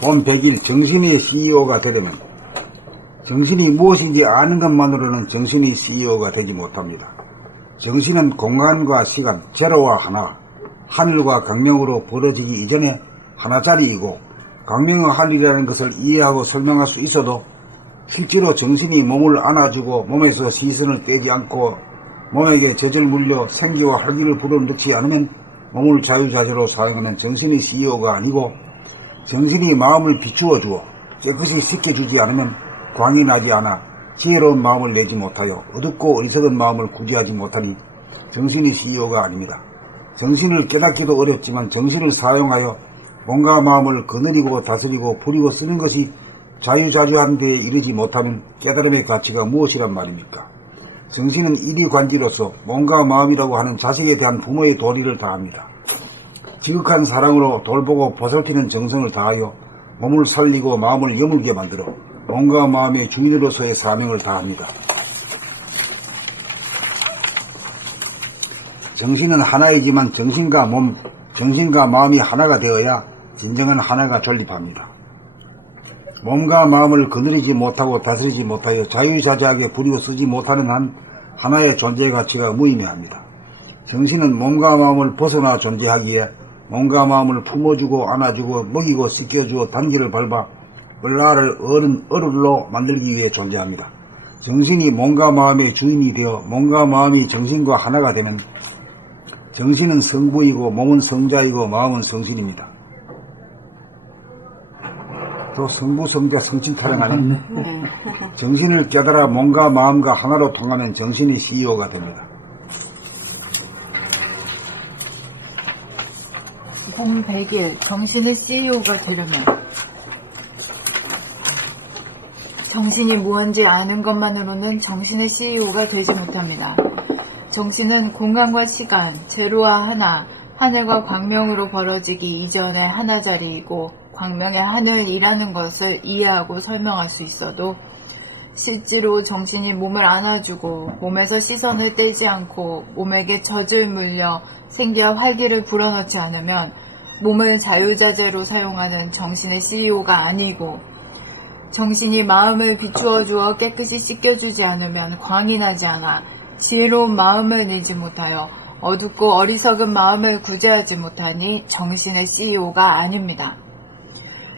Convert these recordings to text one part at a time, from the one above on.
본 100일 정신의 CEO가 되려면 정신이 무엇인지 아는 것만으로는 정신의 CEO가 되지 못합니다. 정신은 공간과 시간, 제로와 하나, 하늘과 광명으로 벌어지기 이전에 하나짜리이고, 광명의 하늘이라는 것을 이해하고 설명할 수 있어도 실제로 정신이 몸을 안아주고 몸에서 시선을 떼지 않고 몸에게 젖을 물려 생기와 활기를 불어넣지 않으면 몸을 자유자재로 사용하는 정신의 CEO가 아니고, 정신이 마음을 비추어 주어 깨끗이 씻겨주지 않으면 광이 나지 않아 지혜로운 마음을 내지 못하여 어둡고 어리석은 마음을 구제하지 못하니 정신의 CEO가 아닙니다. 정신을 깨닫기도 어렵지만 정신을 사용하여 몸과 마음을 거느리고 다스리고 부리고 쓰는 것이 자유자주한 데에 이르지 못하면 깨달음의 가치가 무엇이란 말입니까? 정신은 이리관지로서 몸과 마음이라고 하는 자식에 대한 부모의 도리를 다합니다. 지극한 사랑으로 돌보고 보살피는 정성을 다하여 몸을 살리고 마음을 여물게 만들어 몸과 마음의 주인으로서의 사명을 다합니다. 정신은 하나이지만 정신과 마음이 하나가 되어야 진정한 하나가 존립합니다. 몸과 마음을 거느리지 못하고 다스리지 못하여 자유자재하게 부리고 쓰지 못하는 한 하나의 존재 가치가 무의미합니다. 정신은 몸과 마음을 벗어나 존재하기에 몸과 마음을 품어주고 안아주고 먹이고 씻겨주어 단계를 밟아 을라를 어른로 만들기 위해 존재합니다. 정신이 몸과 마음의 주인이 되어 몸과 마음이 정신과 하나가 되면 정신은 성부이고 몸은 성자이고 마음은 성신입니다. 또 성부, 성자, 성신 타령하네. 정신을 깨달아 몸과 마음과 하나로 통하면 정신의 CEO가 됩니다. 봄 100일 정신의 CEO가 되려면 정신이 무언지 아는 것만으로는 정신의 CEO가 되지 못합니다. 정신은 공간과 시간, 제로와 하나, 하늘과 광명으로 벌어지기 이전의 하나자리이고 광명의 하늘이라는 것을 이해하고 설명할 수 있어도 실제로 정신이 몸을 안아주고 몸에서 시선을 떼지 않고 몸에게 젖을 물려 생기와 활기를 불어넣지 않으면 몸을 자유자재로 사용하는 정신의 CEO가 아니고, 정신이 마음을 비추어 주어 깨끗이 씻겨주지 않으면 광이 나지 않아 지혜로운 마음을 내지 못하여 어둡고 어리석은 마음을 구제하지 못하니 정신의 CEO가 아닙니다.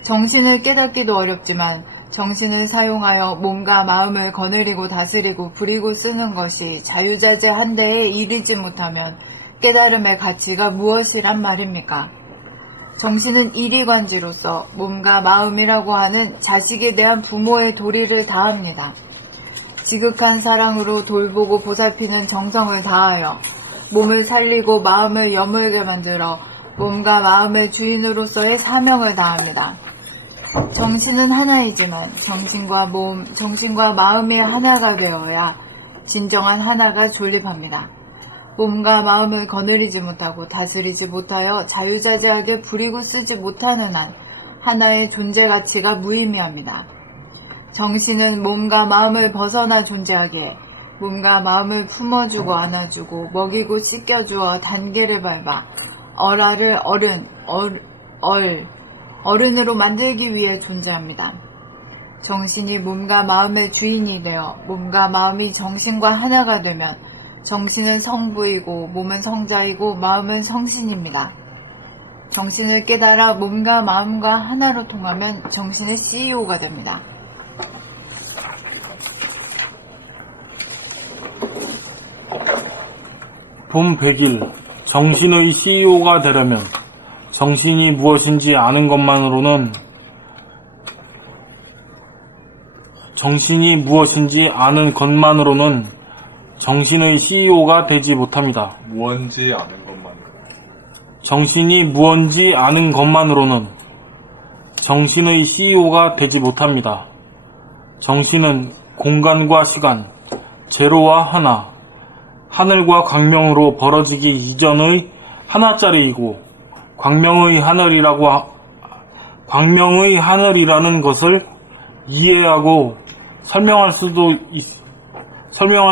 정신을 깨닫기도 어렵지만 정신을 사용하여 몸과 마음을 거느리고 다스리고 부리고 쓰는 것이 자유자재한 데에 이르지 못하면 깨달음의 가치가 무엇이란 말입니까? 정신은 이리관지로서 몸과 마음이라고 하는 자식에 대한 부모의 도리를 다합니다. 지극한 사랑으로 돌보고 보살피는 정성을 다하여 몸을 살리고 마음을 여물게 만들어 몸과 마음의 주인으로서의 사명을 다합니다. 정신은 하나이지만 정신과 마음이 하나가 되어야 진정한 하나가 존립합니다. 몸과 마음을 거느리지 못하고 다스리지 못하여 자유자재하게 부리고 쓰지 못하는 한 하나의 존재 가치가 무의미합니다. 정신은 몸과 마음을 벗어나 존재하기에 몸과 마음을 품어주고 안아주고 먹이고 씻겨주어 단계를 밟아 어라를 어른으로 만들기 위해 존재합니다. 정신이 몸과 마음의 주인이 되어 몸과 마음이 정신과 하나가 되면 정신은 성부이고 몸은 성자이고 마음은 성신입니다. 정신을 깨달아 몸과 마음과 하나로 통하면 정신의 CEO가 됩니다. 봄 100일 정신의 CEO가 되려면 정신이 무엇인지 아는 것만으로는 정신의 CEO가 되지 못합니다. 무언지 아는 것만으로. 정신이 무언지 아는 것만으로는 정신의 CEO가 되지 못합니다. 정신은 공간과 시간, 제로와 하나, 하늘과 광명으로 벌어지기 이전의 하나짜리이고 광명의 하늘이라는 것을 이해하고 설명할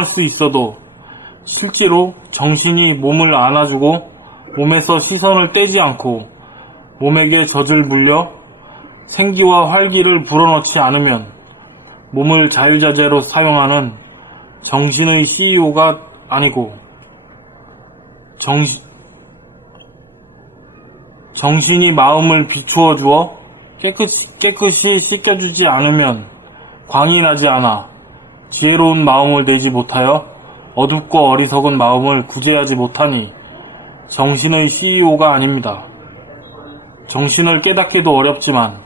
수 있어도 실제로 정신이 몸을 안아주고 몸에서 시선을 떼지 않고 몸에게 젖을 물려 생기와 활기를 불어넣지 않으면 몸을 자유자재로 사용하는 정신의 CEO가 아니고 정신이 마음을 비추어 주어 깨끗이 씻겨주지 않으면 광이 나지 않아 지혜로운 마음을 내지 못하여 어둡고 어리석은 마음을 구제하지 못하니 정신의 CEO가 아닙니다. 정신을 깨닫기도 어렵지만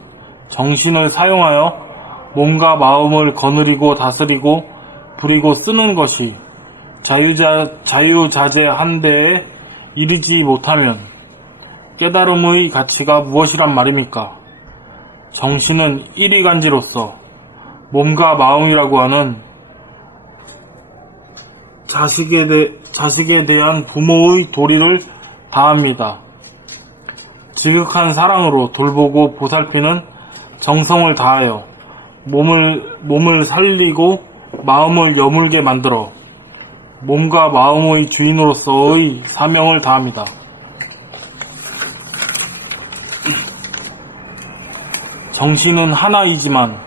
정신을 사용하여 몸과 마음을 거느리고 다스리고 부리고 쓰는 것이 자유자재한 데에 이르지 못하면 깨달음의 가치가 무엇이란 말입니까? 정신은 일위간지로서 몸과 마음이라고 하는 자식에 대한 부모의 도리를 다합니다. 지극한 사랑으로 돌보고 보살피는 정성을 다하여 몸을 살리고 마음을 여물게 만들어 몸과 마음의 주인으로서의 사명을 다합니다. 정신은 하나이지만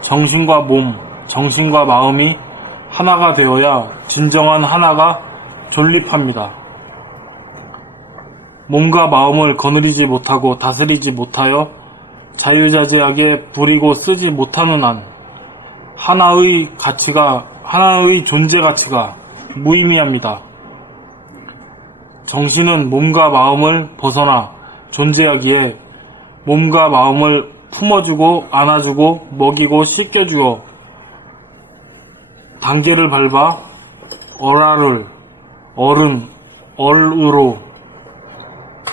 정신과 몸, 정신과 마음이 하나가 되어야 진정한 하나가 존립합니다. 몸과 마음을 거느리지 못하고 다스리지 못하여 자유자재하게 부리고 쓰지 못하는 한 하나의 존재 가치가 무의미합니다. 정신은 몸과 마음을 벗어나 존재하기에 몸과 마음을 품어주고 안아주고 먹이고 씻겨주어 단계를 밟아 얼으로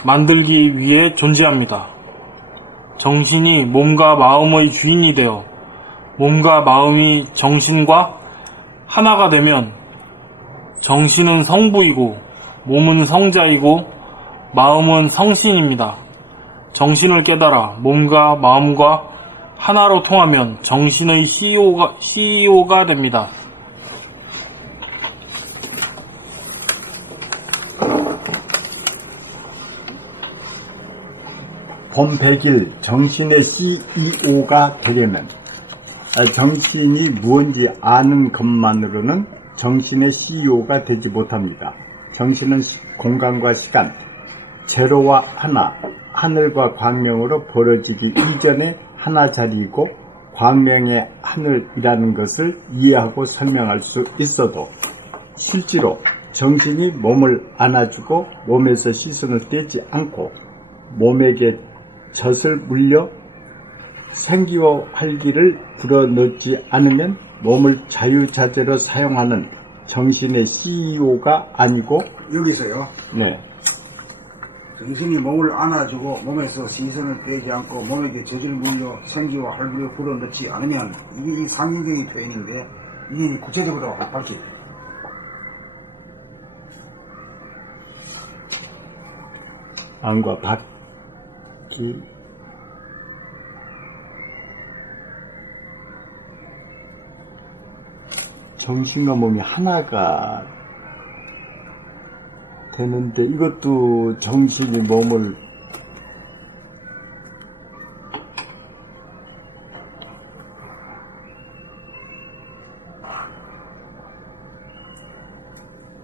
만들기 위해 존재합니다. 정신이 몸과 마음의 주인이 되어 몸과 마음이 정신과 하나가 되면 정신은 성부이고 몸은 성자이고 마음은 성신입니다. 정신을 깨달아 몸과 마음과 하나로 통하면 정신의 CEO가 됩니다. 본 100일 정신의 CEO가 되려면 정신이 무언지 아는 것만으로는 정신의 CEO가 되지 못합니다. 정신은 공간과 시간, 제로와 하나, 하늘과 광명으로 벌어지기 이전에 하나 자리이고 광명의 하늘이라는 것을 이해하고 설명할 수 있어도 실제로 정신이 몸을 안아주고 몸에서 시선을 떼지 않고 몸에게 젖을 물려 생기와 활기를 불어넣지 않으면 몸을 자유자재로 사용하는 정신의 CEO가 아니고 여기서요. 네. 정신이 몸을 안아주고 몸에서 시선을 빼지 않고 몸에게 젖을 물려 생기와 활기를 불어넣지 않으면 이게 상징적인 표현인데 이게 구체적으로 밝히 안과 밖이 정신과 몸이 하나가 되는데 이것도 정신이 몸을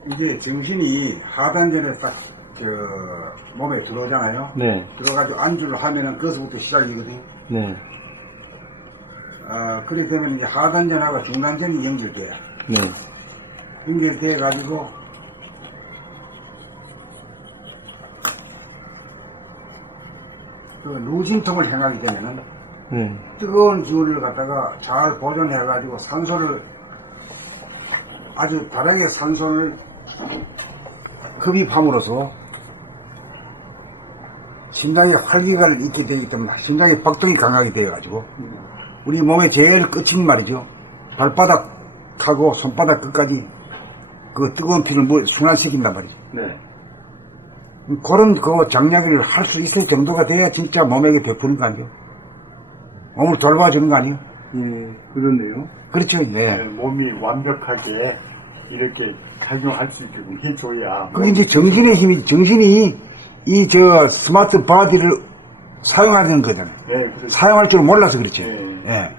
이게 정신이 하단전에 딱 몸에 들어오잖아요. 네, 들어가지고 안주를 하면은 그것부터 시작이거든요. 네, 그렇게 되면 이제 하단전하고 중단전이 연결돼요. 네, 연결돼 가지고 그 누진통을 행하기 전에는 네, 뜨거운 기운을 갖다가 잘 보존해 가지고 산소를 아주 다르게 산소를 흡입함으로써 심장에 활기가 있게 되기 때문에 심장의 박동이 강하게 되어가지고 우리 몸의 제일 끝인 말이죠. 발바닥하고 손바닥 끝까지 그 뜨거운 피를 순환시킨단 말이죠. 네. 그런 그 장약을 할 수 있을 정도가 돼야 진짜 몸에게 베푸는 거 아니에요? 몸을 돌봐주는 거 아니에요? 그러네요. 그렇죠. 예. 몸이 완벽하게 이렇게 작용할 수 있게끔 해줘야. 그게 이제 정신의 힘이, 정신이 스마트 바디를 사용하는 거잖아요. 네, 그렇죠. 사용할 줄 몰라서 그렇지. 네. 예.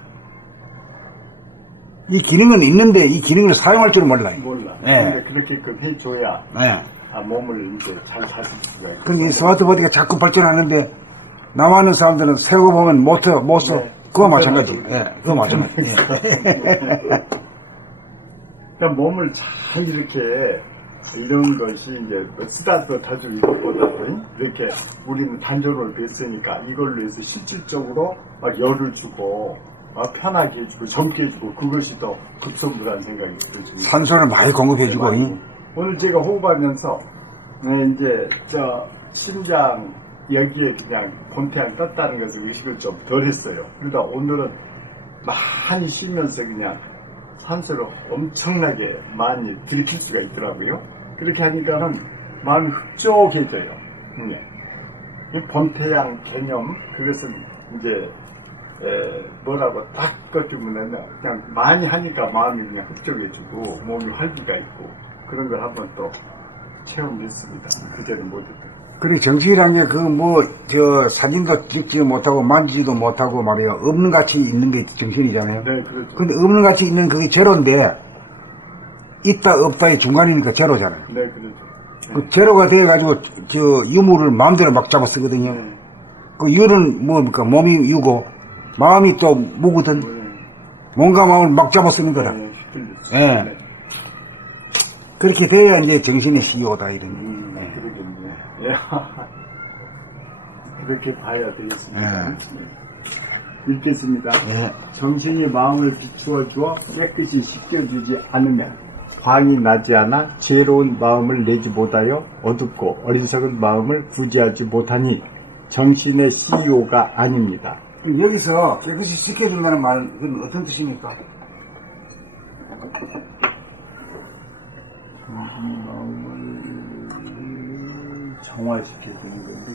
이 기능은 있는데 이 기능을 사용할 줄 몰라요. 몰라. 예. 근데 그렇게끔 해줘야 예. 몸을 이제 잘 다스릴 수가 있고. 근데 이 스마트보디가 자꾸 발전하는데 남아있는 사람들은 새거 보면 못 써. 네. 그거 마찬가지. 예. 그거 마찬가지. 예. 그러니까 몸을 잘 이렇게 이런 것이 이제 쓰다도 자주 이것보다는 이렇게 우리는 단조로를 뺐으니까 이걸로 해서 실질적으로 막 열을 주고 막 편하게 해주고 젊게 해주고 그것이 더 급선무라는 생각이 들습니다. 산소를 많이 공급해주고. 네, 오늘 제가 호흡하면서 이제 저 심장 여기에 그냥 본태양 떴다는 것을 의식을 좀 덜 했어요. 그러다 오늘은 많이 쉬면서 그냥 산소를 엄청나게 많이 들이킬 수가 있더라고요. 그렇게 하니까는 마음이 흡족해져요. 이 본태양 개념, 그것은 이제, 뭐라고 딱 끄집으면 그냥 많이 하니까 마음이 그냥 흡족해지고 몸이 활기가 있고 그런 걸 한번 또 체험했습니다. 그때는 못했더라고요. 그래, 정신이란 게 사진도 찍지 못하고 만지지도 못하고 말이야. 없는 가치 있는 게 정신이잖아요. 네, 그렇죠. 근데 없는 가치 있는 그게 제로인데, 있다, 없다의 중간이니까 제로잖아요. 네, 그렇죠. 네. 그 제로가 돼가지고, 유무를 마음대로 막 잡아 쓰거든요. 네. 그 유는 뭡니까? 몸이 유고, 마음이 또 무거든. 네. 몸과 마음을 막 잡아 쓰는 거라. 네, 휘둘렸어요. 예. 네. 그렇게 돼야 이제 정신의 CEO다, 이런. 그러겠네. 예. 그렇게 봐야 되겠습니다. 읽겠습니다. 예. 정신이 마음을 비추어 주어 깨끗이 씻겨주지 않으면 광이 나지 않아 지혜로운 마음을 내지 못하여 어둡고 어리석은 마음을 구제하지 못하니 정신의 CEO가 아닙니다. 여기서 깨끗이 씻겨준다는 말은 그건 어떤 뜻입니까? 마음을 정화시켜주는 건데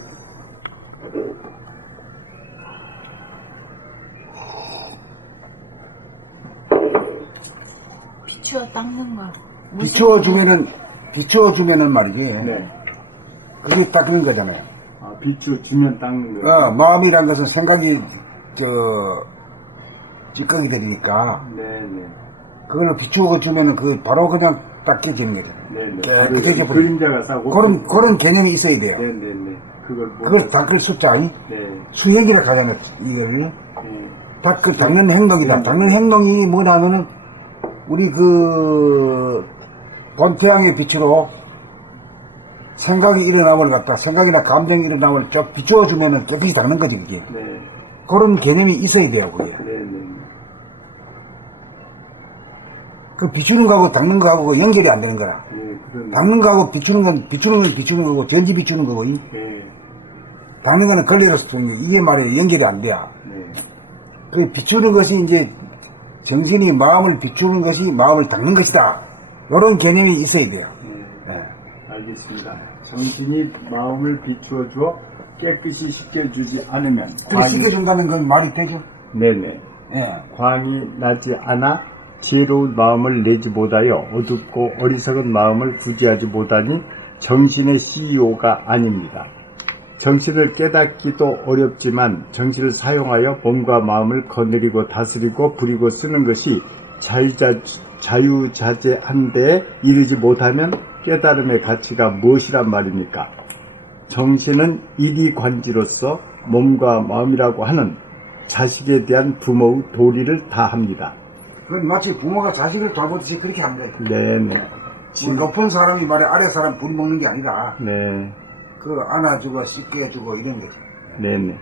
비추어 닦는 거. 비추어주면은 말이지. 네. 그게 닦는 거잖아요. 비추주면 닦는 거. 마음이란 것은 생각이, 찌꺼기 되니까, 네네. 그걸 비추어주면은 바로 그냥 닦여지는 거죠. 네네. 깨끗해져 버려. 그림자가 싸고. 그런 개념이 있어야 돼요. 네네네. 그걸 닦을 숫자니, 네. 수행이라 하잖아요, 이걸. 네. 닦는 행동이다. 닦는 행동이 뭐냐면은, 우리 본태양의 빛으로 생각이 일어남을 갖다, 생각이나 감정이 일어남을 쭉 비추어주면은 깨끗이 닦는 거지, 그게. 네. 그런 개념이 있어야 돼요, 그게. 네네. 그 비추는 거하고 닦는 거하고 연결이 안 되는 거라. 네, 그러네. 닦는 거하고 비추는 건 비추는 거고, 전지 비추는 거고, 네. 닦는 거는 걸레로서 닦는 거. 이게 말이에요, 연결이 안 돼요. 네. 그 비추는 것이 이제 정신이 마음을 비추는 것이 마음을 닦는 것이다. 이런 개념이 있어야 돼요. 네. 네. 알겠습니다. 정신이 마음을 비추어 주어 깨끗이 씻겨주지 않으면 그래, 씻겨준다는 건 말이 되죠? 네네. 예. 광이 나지 않아 지혜로운 마음을 내지 못하여 어둡고 어리석은 마음을 구제하지 못하니 정신의 CEO가 아닙니다. 정신을 깨닫기도 어렵지만 정신을 사용하여 몸과 마음을 거느리고 다스리고 부리고 쓰는 것이 자유자재한 데에 이르지 못하면 깨달음의 가치가 무엇이란 말입니까? 정신은 이리관지로서 몸과 마음이라고 하는 자식에 대한 부모의 도리를 다합니다. 그건 마치 부모가 자식을 돌보듯이 그렇게 하는 거예요. 네네. 뭐 높은 사람이 말해 아래 사람 부리먹는 게 아니라 네. 안아주고 씻겨주고 이런 거죠. 네네.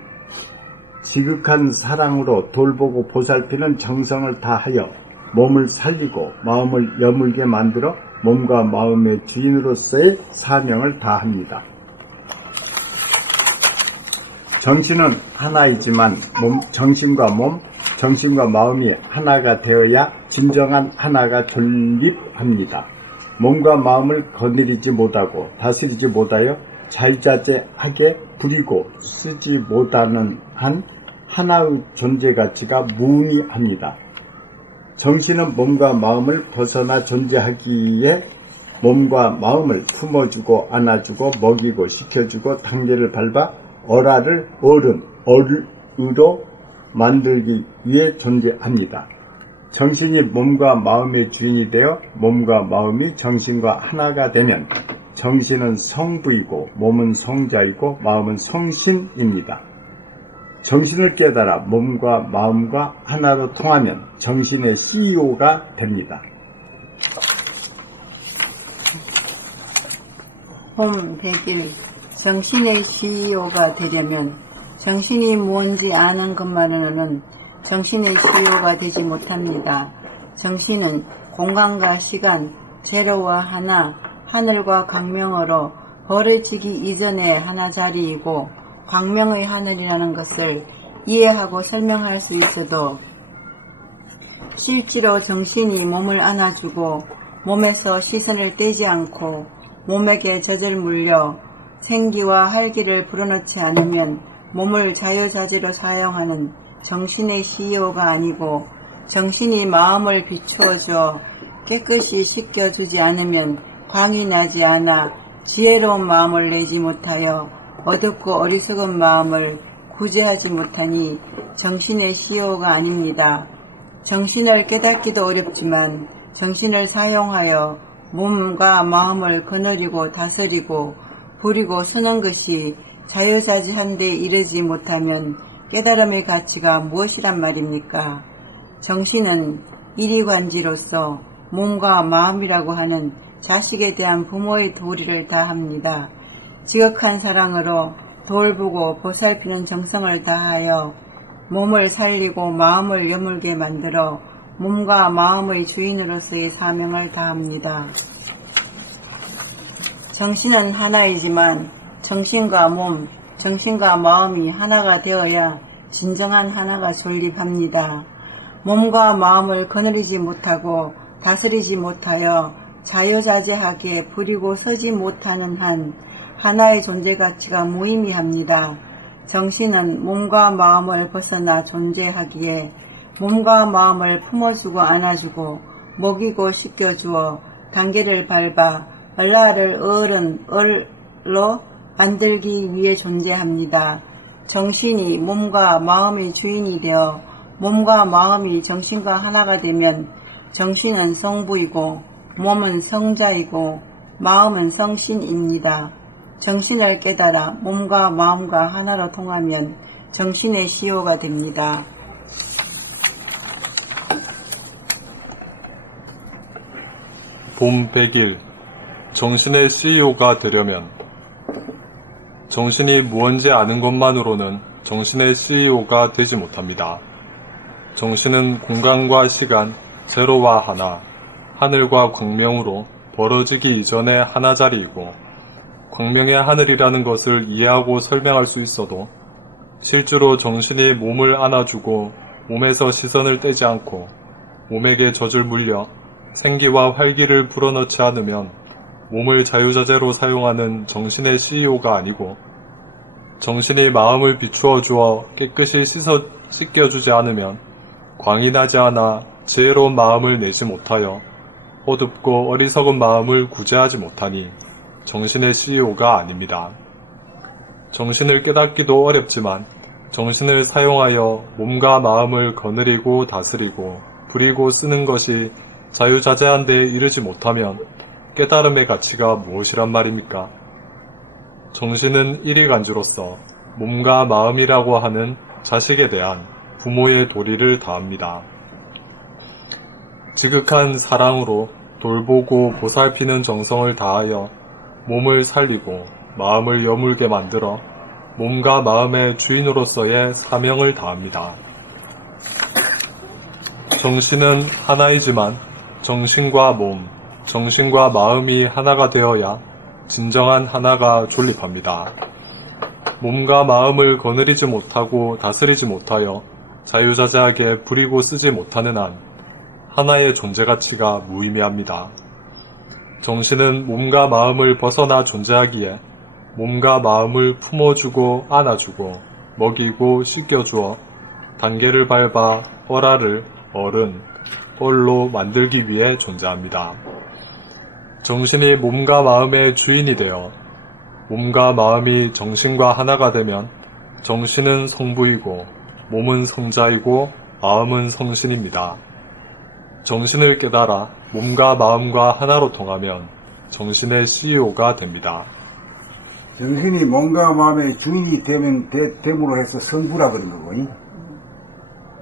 지극한 사랑으로 돌보고 보살피는 정성을 다하여 몸을 살리고 마음을 여물게 만들어 몸과 마음의 주인으로서의 사명을 다합니다. 정신은 하나이지만 정신과 마음이 하나가 되어야 진정한 하나가 존립합니다. 몸과 마음을 거느리지 못하고 다스리지 못하여 자유자재하게 부리고 쓰지 못하는 한 하나의 존재 가치가 무의미합니다. 정신은 몸과 마음을 벗어나 존재하기에 몸과 마음을 품어주고 안아주고 먹이고 시켜주고 단계를 밟아 어라를 어른으로 만들기 위해 존재합니다. 정신이 몸과 마음의 주인이 되어 몸과 마음이 정신과 하나가 되면 정신은 성부이고 몸은 성자이고 마음은 성신입니다. 정신을 깨달아 몸과 마음과 하나로 통하면 정신의 CEO가 됩니다. 봄 100일 정신의 CEO가 되려면 정신이 뭔지 아는 것만으로는 정신의 CEO가 되지 못합니다. 정신은 공간과 시간, 제로와 하나, 하늘과 광명으로 벌어지기 이전의 하나 자리이고 광명의 하늘이라는 것을 이해하고 설명할 수 있어도 실제로 정신이 몸을 안아주고 몸에서 시선을 떼지 않고 몸에게 젖을 물려 생기와 활기를 불어넣지 않으면 몸을 자유자재로 사용하는 정신의 CEO가 아니고 정신이 마음을 비추어줘 깨끗이 씻겨주지 않으면 광이 나지 않아 지혜로운 마음을 내지 못하여 어둡고 어리석은 마음을 구제하지 못하니 정신의 CEO가 아닙니다. 정신을 깨닫기도 어렵지만 정신을 사용하여 몸과 마음을 거느리고 다스리고 부리고 쓰는 것이 자유자재한 데 이르지 못하면 깨달음의 가치가 무엇이란 말입니까? 정신은 이리관지로서 몸과 마음이라고 하는 자식에 대한 부모의 도리를 다합니다. 지극한 사랑으로 돌보고 보살피는 정성을 다하여 몸을 살리고 마음을 여물게 만들어 몸과 마음의 주인으로서의 사명을 다합니다. 정신은 하나이지만 정신과 몸, 정신과 마음이 하나가 되어야 진정한 하나가 존립합니다. 몸과 마음을 거느리지 못하고 다스리지 못하여 자유자재하게 부리고 서지 못하는 한 하나의 존재 가치가 무의미합니다. 정신은 몸과 마음을 벗어나 존재하기에 몸과 마음을 품어주고 안아주고 먹이고 씻겨주어 단계를 밟아 얼라를 어른으로 만들기 위해 존재합니다. 정신이 몸과 마음의 주인이 되어 몸과 마음이 정신과 하나가 되면 정신은 성부이고 몸은 성자이고 마음은 성신입니다. 정신을 깨달아 몸과 마음과 하나로 통하면 정신의 CEO가 됩니다. 봄 100일 정신의 CEO가 되려면 정신이 무언지 아는 것만으로는 정신의 CEO가 되지 못합니다. 정신은 공간과 시간, 제로와 하나, 하늘과 광명으로 벌어지기 이전의 하나 자리이고 광명의 하늘이라는 것을 이해하고 설명할 수 있어도 실제로 정신이 몸을 안아주고 몸에서 시선을 떼지 않고 몸에게 젖을 물려 생기와 활기를 불어넣지 않으면 몸을 자유자재로 사용하는 정신의 CEO가 아니고 정신이 마음을 비추어 주어 깨끗이 씻겨주지 않으면 광이 나지 않아 지혜로운 마음을 내지 못하여 어둡고 어리석은 마음을 구제하지 못하니 정신의 CEO가 아닙니다. 정신을 깨닫기도 어렵지만 정신을 사용하여 몸과 마음을 거느리고 다스리고 부리고 쓰는 것이 자유자재한 데에 이르지 못하면 깨달음의 가치가 무엇이란 말입니까? 정신은 일이간주로서 몸과 마음이라고 하는 자식에 대한 부모의 도리를 다합니다. 지극한 사랑으로 돌보고 보살피는 정성을 다하여 몸을 살리고 마음을 여물게 만들어 몸과 마음의 주인으로서의 사명을 다합니다. 정신은 하나이지만 정신과 몸, 정신과 마음이 하나가 되어야 진정한 하나가 존립합니다. 몸과 마음을 거느리지 못하고 다스리지 못하여 자유자재하게 부리고 쓰지 못하는 한 하나의 존재 가치가 무의미합니다. 정신은 몸과 마음을 벗어나 존재하기에 몸과 마음을 품어주고 안아주고 먹이고 씻겨주어 단계를 밟아 어라를 어른로 만들기 위해 존재합니다. 정신이 몸과 마음의 주인이 되어 몸과 마음이 정신과 하나가 되면 정신은 성부이고 몸은 성자이고 마음은 성신입니다. 정신을 깨달아 몸과 마음과 하나로 통하면 정신의 CEO가 됩니다. 정신이 몸과 마음의 주인이 됨으로 해서 성부라 그런 거고,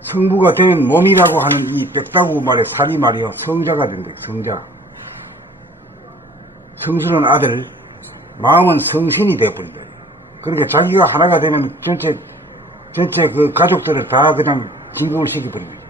성부가 되면 몸이라고 하는 이 뼈다구 말의 살이 말이요, 성자가 된대, 성자. 성신은 아들, 마음은 성신이 되어버린다. 그러니까 자기가 하나가 되면 전체 그 가족들을 다 그냥 진급을 시켜버린 거죠.